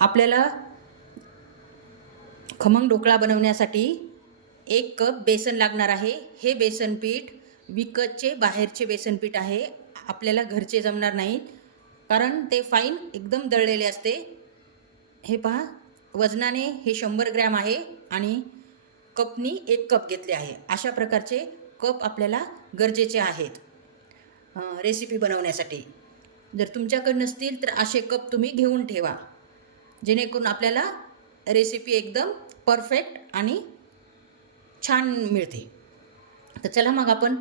आपल्याला खमंग ढोकळा बनवण्यासाठी एक कप बेसन लागणार आहे. हे बेसन पीठ विकतचे बाहेरचे बेसन पीठ आहे. आपल्याला घरचे जमणार नाहीत. कारण ते फाईन एकदम दळलेले असते. हे पहा वजनाने हे शंभर ग्रॅम आहे आणि कपनी एक कप घेतले आहे. अशा प्रकारचे कप आपल्याला गरजेचे आहेत. रेसिपी बनवण्यासाठी. जर तुमच्याकडे नसतील तर असे कप तुम्ही घेऊन ठेवा. जेणेकरून आपल्याला रेसिपी एकदम परफेक्ट आणि छान मिळते. तर चला मग आपण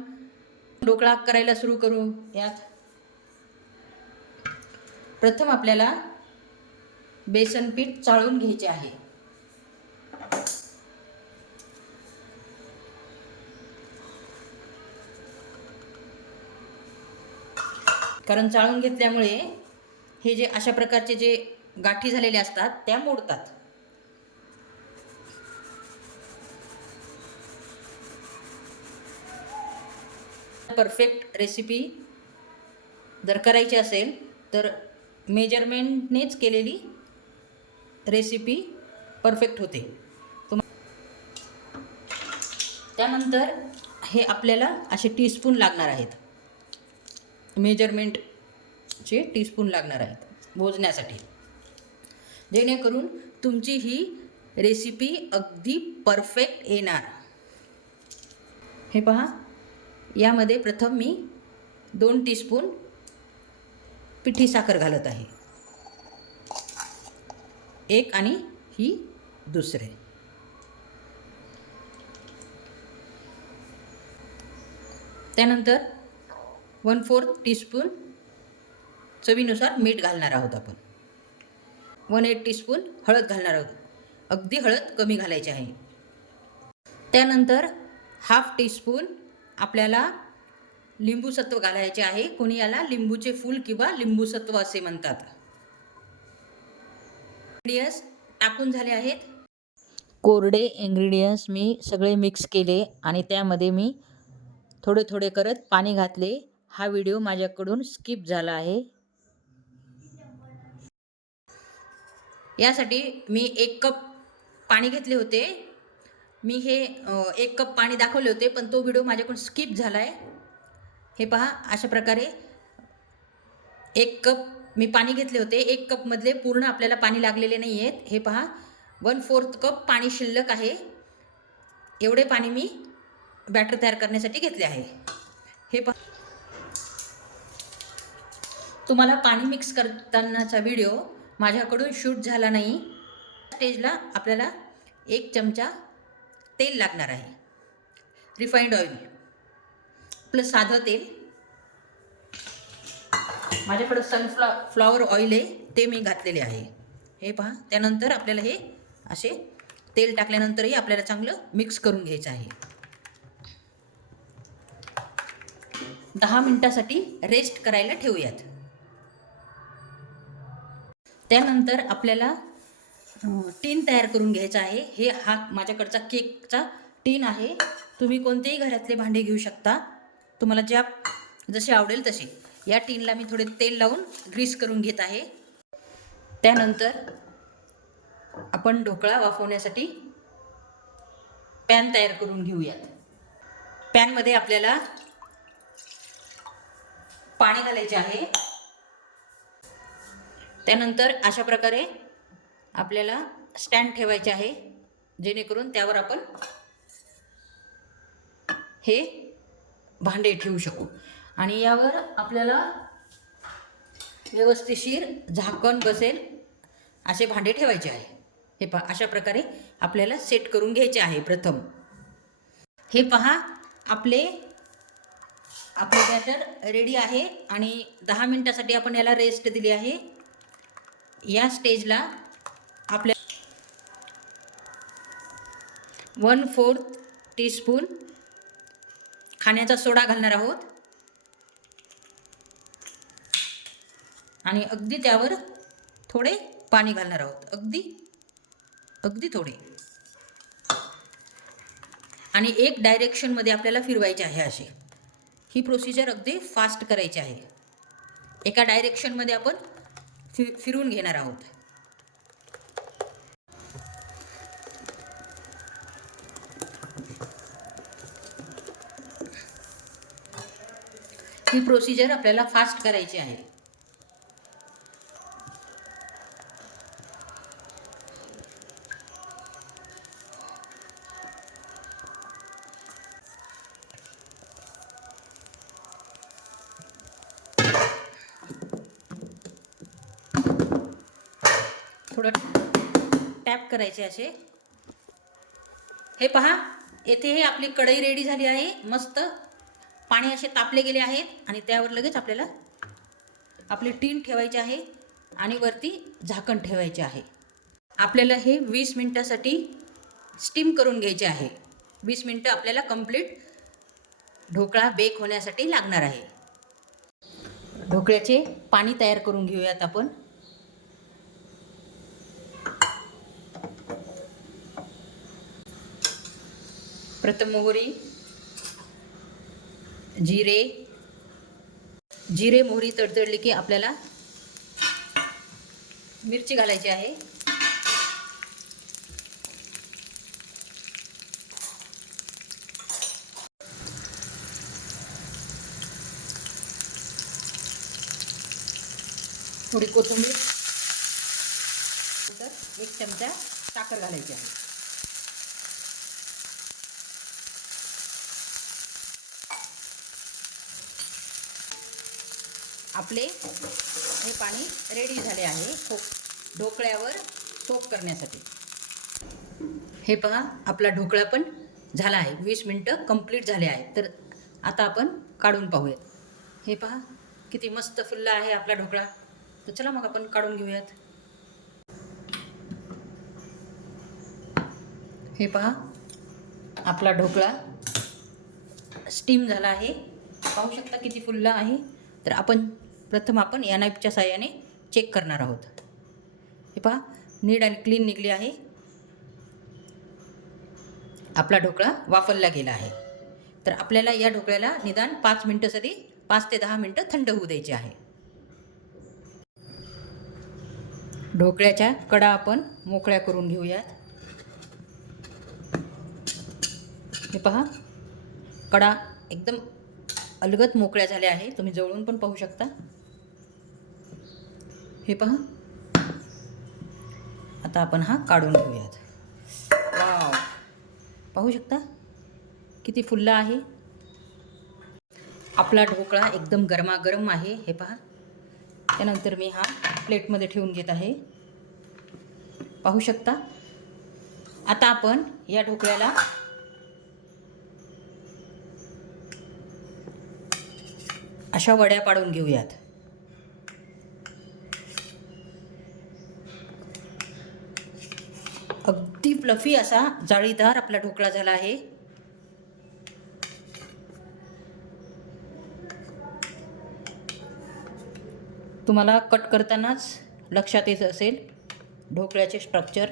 ढोकळा करायला सुरू करू. यात प्रथम आपल्याला बेसन पीठ चाळून घ्यायचे आहे. कारण चाळून घेतल्यामुळे हे जे अशा प्रकारचे जे गाठी झालेल्या असतात त्या मोडतात. परफेक्ट रेसिपी जर करायची असेल तर मेजरमेंटनेच केलेली रेसिपी परफेक्ट होते. तुम त्यानंतर हे आपल्याला असे टीस्पून लागणार आहेत. मेजरमेंटचे टीस्पून लागणार आहेत मोजण्यासाठी. जेणेकरून तुमची ही रेसिपी अगदी परफेक्ट येणार. हे पहा. यामध्ये प्रथम मी दोन टीस्पून पिठी साखर घालत आहे. एक आणि ही दुसरे. त्यानंतर वन फोर्थ टीस्पून चवीनुसार मीठ घालणार आहोत आपण. वन एट टीस्पून हळद घालणार आहोत. अगदी हळद कमी घालायची आहे. त्यानंतर हाफ टीस्पून आपल्याला लिंबूसत्व घालायचे आहे. कोणी याला लिंबूचे फूल किंवा लिंबूसत्व असे म्हणतात. इंग्रेडियंट्स टाकून झाले आहेत. कोरडे इंग्रेडियंट्स मी सगळे मिक्स केले आणि त्यामध्ये मी थोडे थोडे करत पाणी घातले. हा व्हिडिओ माझ्याकडून स्किप झाला आहे. यासाठी मी एक कप पाणी घेतले होते. मी हे एक कप पाणी दाखवले होते पण तो व्हिडिओ माझ्याकडून स्किप झाला आहे हे पहा अशा प्रकारे एक कप मी पाणी घेतले होते. एक कपमधले पूर्ण आपल्याला पाणी लागलेले नाही आहेत हे पहा वन फोर्थ कप पाणी शिल्लक आहे. एवढे पाणी मी बॅटर तयार करण्यासाठी घेतले आहे. हे पहा. तुम्हाला पाणी मिक्स करतानाचा व्हिडिओ माझ्याकडून शूट झाला नाही. स्टेजला आपल्याला एक चमचा तेल लागणार आहे. रिफाईंड ऑइल आपलं साधं तेल. माझ्याकडं सनफ्ला फ्लॉवर ऑइल आहे ते मी घातलेले आहे. हे पहा त्यानंतर आपल्याला हे असे तेल टाकल्यानंतरही आपल्याला चांगलं मिक्स करून घ्यायचं आहे. दहा मिनटासाठी रेस्ट करायला ठेवूयात. त्यानंतर आपल्याला टीन तयार करून घ्यायचा आहे. हे हा माझ्याकडचा केकचा टीन आहे. तुम्ही कोणतेही घरातले भांडे घेऊ शकता. तुम्हाला ज्या जसे आवडेल तसे. या टीनला मी थोडे तेल लावून ग्रीस करून घेत आहे. त्यानंतर आपण ढोकळा वाफवण्यासाठी पॅन तयार करून घेऊयात. पॅनमध्ये आपल्याला पाणी घालायचे आहे. त्यानंतर अशा प्रकारे आपल्याला स्टँड ठेवायचे आहे जेणेकरून त्यावर आपण हे भांडे ठेवू शकू. आणि यावर आपल्याला व्यवस्थिशीर झाकण बसेल असे भांडे ठेवायचे आहे. हे पहा अशा प्रकारे आपल्याला सेट करून घ्यायचे आहे प्रथम. हे पहा आपले आपले बॅटर रेडी आहे आणि दहा मिनटासाठी आपण याला रेस्ट दिली आहे. या स्टेजला आपल्या वन फोर्थ टीस्पून खाण्याचा सोडा घालणार आहोत. आणि अगदी त्यावर थोडे पाणी घालणार आहोत. अगदी अगदी थोडे. आणि एक डायरेक्शनमध्ये आपल्याला फिरवायचे आहे असे. ही प्रोसिजर अगदी फास्ट करायची आहे. एका डायरेक्शनमध्ये आपण फिर फिरून घेणार आहोत. ही प्रोसिजर आपल्याला फास्ट करायची आहे. थोडं टॅप करायचे असे. हे पहा येथे हे आपली कढई रेडी झाली आहे. मस्त पाणी असे तापले गेले आहेत आणि त्यावर लगेच आपल्याला आपली टीन ठेवायची आहे आणि वरती झाकण ठेवायचे आहे. आपल्याला हे वीस मिनटासाठी स्टीम करून घ्यायचे आहे. वीस मिनटं आपल्याला कंप्लीट ढोकळा बेक होण्यासाठी लागणार आहे. ढोकळ्याचे पाणी तयार करून घेऊयात आपण. प्रथम मोहरी जिरे जिरे मोहरी तडतडली की आपल्याला मिरची घालायची आहे. थोडी कोथिंबीर एक चमचा साखर घालायची आहे. आपले हे पाणी रेडी झाले आहे खोक ढोकळ्यावर खोक करण्यासाठी. हे पहा आपला ढोकळा पण झाला आहे. वीस मिनटं कंप्लीट झाले आहे. तर आता आपण काढून पाहूयात. हे पहा किती मस्त फुलला आहे आपला ढोकळा. तर चला मग आपण काढून घेऊयात. हे पहा आपला ढोकळा स्टीम झाला आहे. पाहू शकता किती फुलला आहे. तर आपण प्रथम आपण या नाईफच्या साह्याने चेक करणार आहोत. हे पहा नीट आणि क्लीन निघली आहे. आपला ढोकळा वाफरला गेला आहे. तर आपल्याला या ढोकळ्याला निदान पाच मिनटंसाठी पाच ते दहा मिनटं थंड होऊ द्यायचे आहे. ढोकळ्याच्या कडा आपण मोकळ्या करून घेऊयात. हे पहा कडा एकदम अलगत मोकळ्या झाल्या आहे तुम्ही जवळून पण पाहू शकता. हे पहा. आता आपण हा काढून घेऊयात. वाव पाहू शकता? किती फुलला आहे? आपला ढोकळा एकदम गरमागरम आहे. हे पहा. त्यानंतर मी हा प्लेटमध्ये ठेवून घेत आहे. पाहू शकता? आता आपण या ढोकळ्याला अशा वड्या पाडून घेऊयात. अगदी फ्लफी असा जाळीदार आपला ढोकळा झाला आहे. तुम्हाला कट करतानाच लक्षात येत असेल ढोकळ्याचे स्ट्रक्चर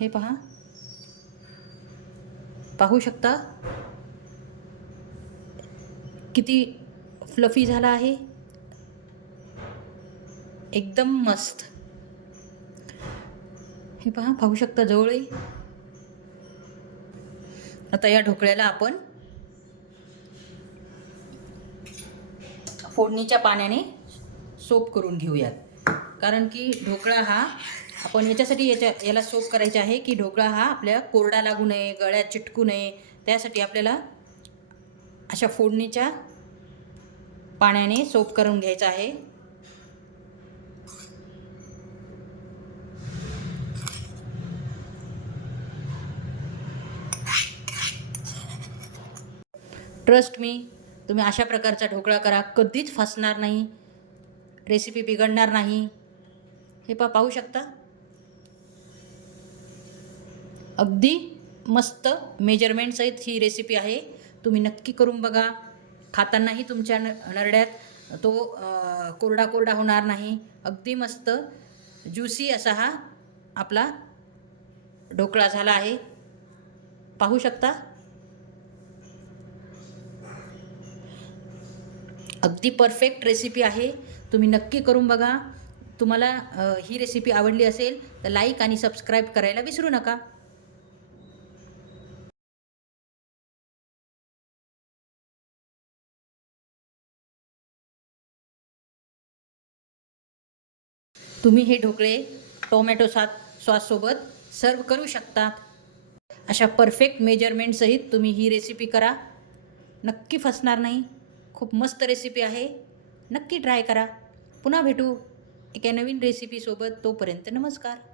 हे पहा. पाहू शकता? किती फ्लफी झाला आहे. एकदम मस्त. हे पहा पाहू शकता जवळही. आता या ढोकळ्याला आपण फोडणीच्या पाण्याने सोप करून घेऊयात. कारण की ढोकळा हा आपण याच्यासाठी याच्या याला सोप करायचा आहे की ढोकळा हा आपल्या कोरडा लागू नये गळ्यात चिटकू नये. त्यासाठी आपल्याला अशा फोडणीच्या पाण्याने सोप करून घ्यायचा आहे. ट्रस्ट मी तुम्ही अशा प्रकारचा ढोकळा करा. कधीच फसणार नाही. रेसिपी बिघडणार नाही. हे पा पाहू शकता? अगदी मस्त मेजरमेंटसहित ही रेसिपी आहे. तुम्ही नक्की करून बघा. खातानाही तुमच्या न नरड्यात तो कोरडा कोरडा होणार नाही. अगदी मस्त ज्युसी असा हा आपला ढोकळा झाला आहे. पाहू शकता? अगदी परफेक्ट रेसिपी आहे. तुम्ही नक्की करून बघा. तुम्हाला ही रेसिपी आवडली असेल तर लाईक आणि सबस्क्राईब करायला विसरू नका. तुम्ही हे ढोकळे टोमॅटो सात सॉससोबत सर्व करू शकतात. अशा परफेक्ट मेजरमेंटसहित तुम्ही ही रेसिपी करा. नक्की फसणार नाही. खूप मस्त रेसिपी आहे. नक्की ट्राय करा. पुन्हा भेटू एका नवीन रेसिपीसोबत तोपर्यंत नमस्कार.